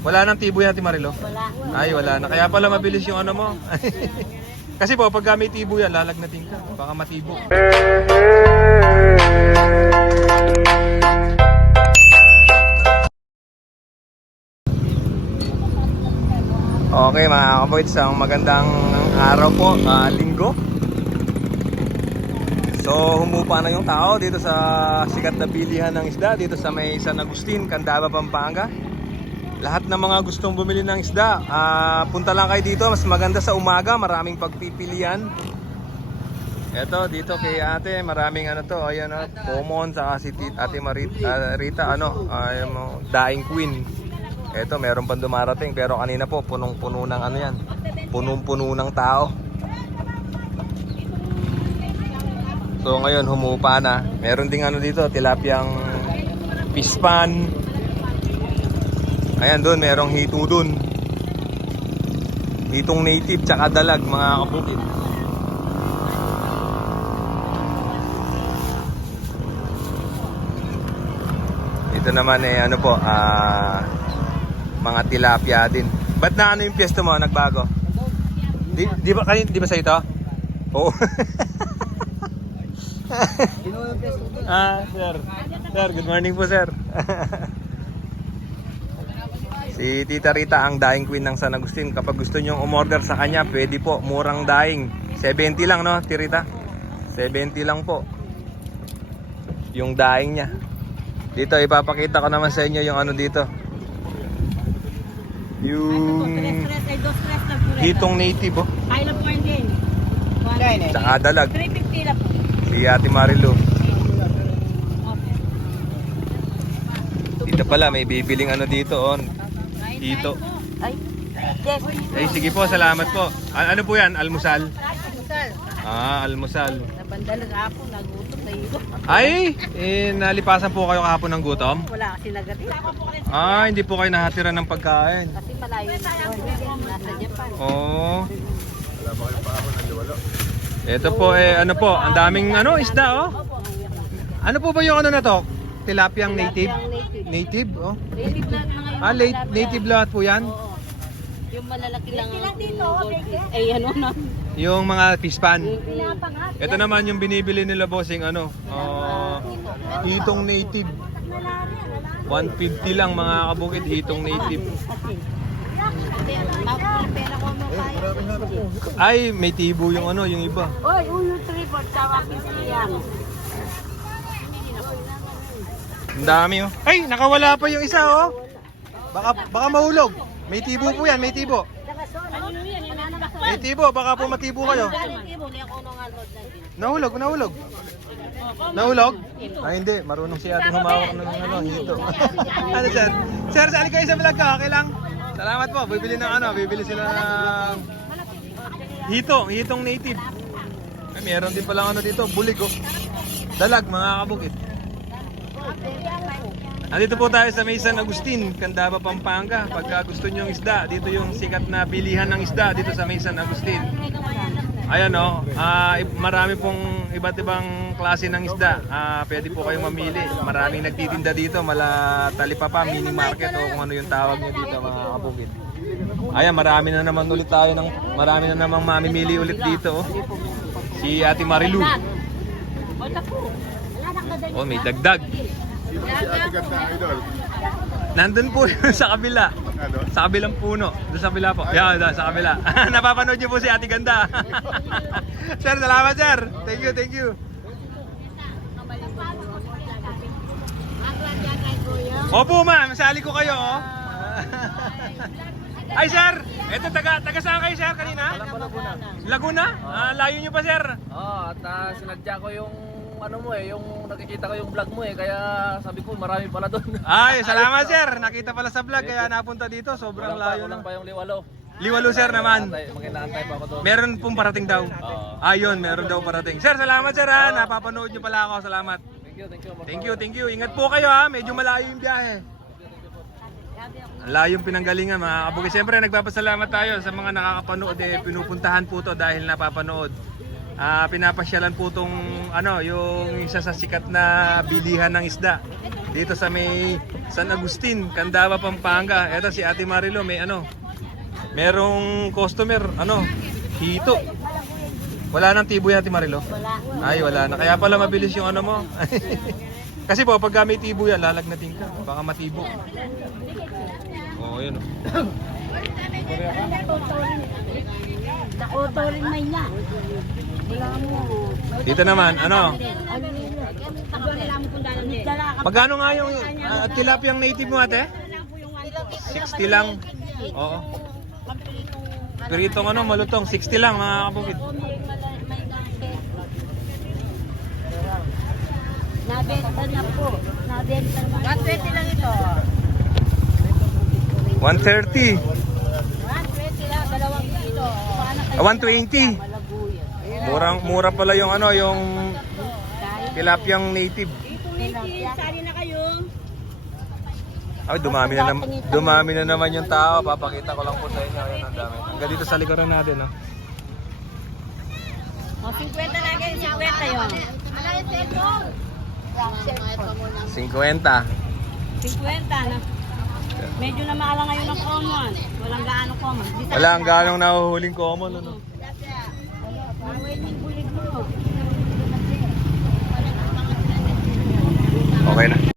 Wala nang tibo yan, Ate Marilo? Wala. Ay, wala na. Kaya pala mabilis yung ano mo. Kasi po, pag may tibo yan, lalagnatin ka. Baka matibo. Okay mga kaboys, ang magandang araw po, linggo. So humupa na yung tao dito sa sikat na bilihan ng isda dito sa may San Agustin, Candaba, Pampanga. Lahat ng mga gustong bumili ng isda, punta lang kayo dito. Mas maganda sa umaga, maraming pagpipilian. Eto dito kay ate, maraming ano to, ayan Pomon, saka si Ate Rita, yung Daing Queen. Eto meron pang dumarating, pero kanina po punong-puno ng ano yan, punong-puno ng tao. So ngayon humupa na. Meron ding ano dito, tilapiyang pispan. Ayan doon, merong hito doon. Hitong native tsaka dalag mga kabukid. Ito naman ano po, mga tilapia din. Ba't na ano yung pwesto mo, nagbago? Di ba sa ito? Oo. Sir. Sir, good morning po, sir. Si Tita Rita ang daing queen ng San Agustin. Kapag gusto nyong umorder sa kanya, pwede po, murang daing. 70 lang, no, Tirita? 70 lang po yung daing niya. Dito, ipapakita ko naman sa inyo yung ano dito. Yung hitong native, oh. Kaya po din. Tsaka dalag. 350 lang po. Si Ate Marilu. Dito pala, may bibiling ano dito, oh. Dito. Ay, Ay, sige po, salamat po. Ano po yan? Almusal? almusal. Almusal. Nabandal sa hapon, nagutom na ito. Ay, nalipasan po kayo kahapon ng gutom? Wala kasi nagati. Hindi po kayo nahatira ng pagkain. Kasi malayo na nasa Japan. Oo. Ito po, ano po, ang daming isda, oh. Ano po ba yung ano na to? Tilapiang native? Native, oh. Native lang mga Native lahat po yan? Oo. Yung malalaki lang goldfish. Ay, ano na. Yung mga pispan. Ito naman yung binibili nila, bossing, hitong native. 150 lang mga kabukid, hitong native. Ay, may tibo yung yung iba. Oy, uyo 3 tawa yan. Ang dami, oh. Ay, nakawala pa yung isa, oh. Baka mahulog. May tibo po yan, may tibo. May tibo, baka po matibo kayo. Nahulog. Nahulog? Ay, hindi. Marunong si ate humawak ng hito. Ano, sir? Sir, sali kayo sa vlog ka. Okay lang? Salamat po. Bibili sila ng hitong native. Ay, meron din palang dito, bulig, oh. Dalag, mga kabukid. Andito po tayo sa may San Agustin, Candaba, Pampanga. Pagka gusto nyo ng isda, dito yung sikat na bilihan ng isda dito sa may San Agustin. Ayan, marami pong iba't ibang klase ng isda. Pwede po kayong mamili. Maraming nagtitinda dito, mala Talipapa, mini market o kung ano yung tawag nyo dito, mga kabukid. Ayan, marami na namang mamimili ulit dito, oh. Si Ate Marilu. Oh, may dagdag. Nandun po sa kabila. Sa kabilang puno. Doon sa kabila po. Sa kabila. Napapanood niyo po si Ate Ganda. Sir, salamat, sir. Thank you. Opo, ma'am. Sali ko kayo, oh. Ay, sir. Ito, taga saan kayo, sir, kanina? Laguna? Layo niyo pa, sir. At sinadya ko yung yung nakikita ko yung vlog mo kaya sabi ko marami pala doon. Ay, salamat, sir. Nakita pala sa vlog kaya napunta dito. Sobrang layo lang. Pa yung liwalo. Liwalo, sir, naman. Maginaantay pa ako doon. Meron pong parating daw. Ayun, meron daw parating. Sir, salamat, sir, ha. Napapanood niyo pala ako. Salamat. Thank you. Ingat po kayo, ha. Medyo malayo yung biyahe. Ang layong pinanggalingan, mga kabukid. Siyempre, nagpapasalamat tayo sa mga nakakapanood. Pinupuntahan po to dahil napapanood. Pinapasyalan po tong yung isa sa sikat na bilihan ng isda Dito sa may San Agustin, Candaba, Pampanga. Eto si Ate Marilo, may ano, merong customer, ano, hito. Wala nang tibo yan, Ate Marilo? Wala. Ay, wala na. Kaya pala mabilis yung ano mo. Kasi po, pag may tibo yan, lalagnatin ka. Baka matibo. Oo, yun. Auto rin may niya. Wala mo. Dito naman, ano? Dala ka. Magkano nga yung tilapiyang native mo, ate? 60 lang. Oo. Piritong ano, malutong. 60 lang, mga kabukid. Nabenta na po. Nabenta na. 120 lang ito. 130. 120 lang, 2 kilo. 120. Malabuyo. Mura pala yung ano, yung tilapiyang native. Sali na kayo. Ay, dumami na naman yung tao. Papakita ko lang po sa inyo. Ayan, ang dami. Hanggang dito sa likuran natin, no? O, 50 lagi, 50 yun. 50. 50 na. Medyo na maalang ngayon ng common. Walang gaano common. Wala ang ganong nahuhuling common, ano? Okay na.